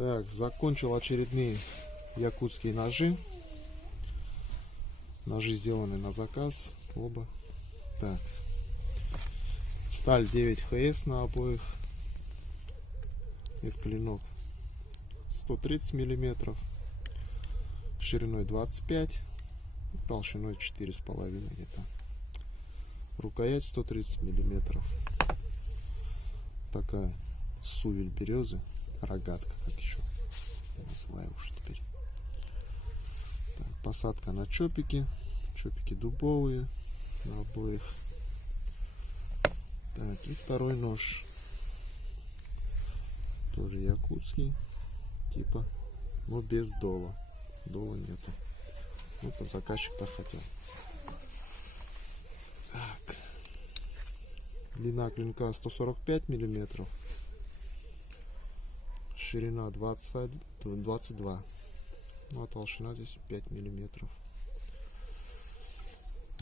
Так, закончил очередные якутские ножи. Ножи сделаны на заказ, оба. Так, сталь 9 ХС на обоих. Это клинок 130 миллиметров, шириной 25, толщиной 4,5 где-то. Рукоять 130 миллиметров. Такая сувель березы, рогатка, как еще я называю уже теперь. Так, посадка на чопики, чопики дубовые на обоих. Так, и второй нож, тоже якутский, типа, но без дола. Дола нету. Ну, то заказчик так хотел. Так. Длина клинка 145 миллиметров, ширина 22, ну а толщина здесь 5 миллиметров.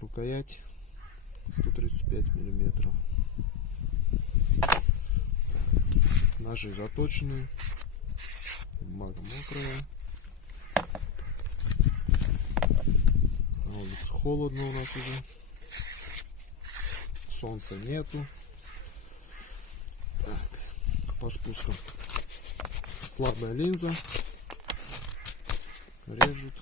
Рукоять 135 миллиметров. Так. Ножи заточенные, бумага мокрая. На улице холодно у нас уже. Солнца нету. Так, по спускам слабая линза. Режут.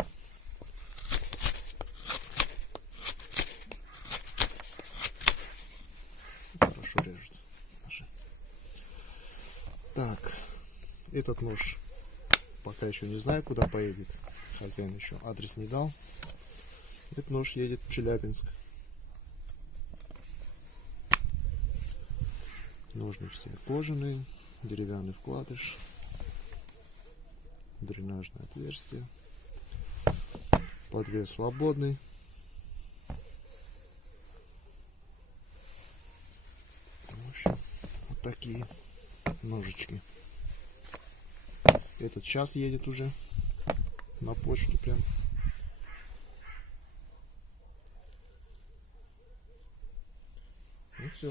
Хорошо режут. Так, этот нож пока еще не знаю, куда поедет. Хозяин еще адрес не дал. Этот нож едет в Челябинск. Ножницы кожаные, деревянный вкладыш, дренажное отверстие, подвес свободный. В общем, вот такие ножички. Этот сейчас едет уже на почту прям. Ну все.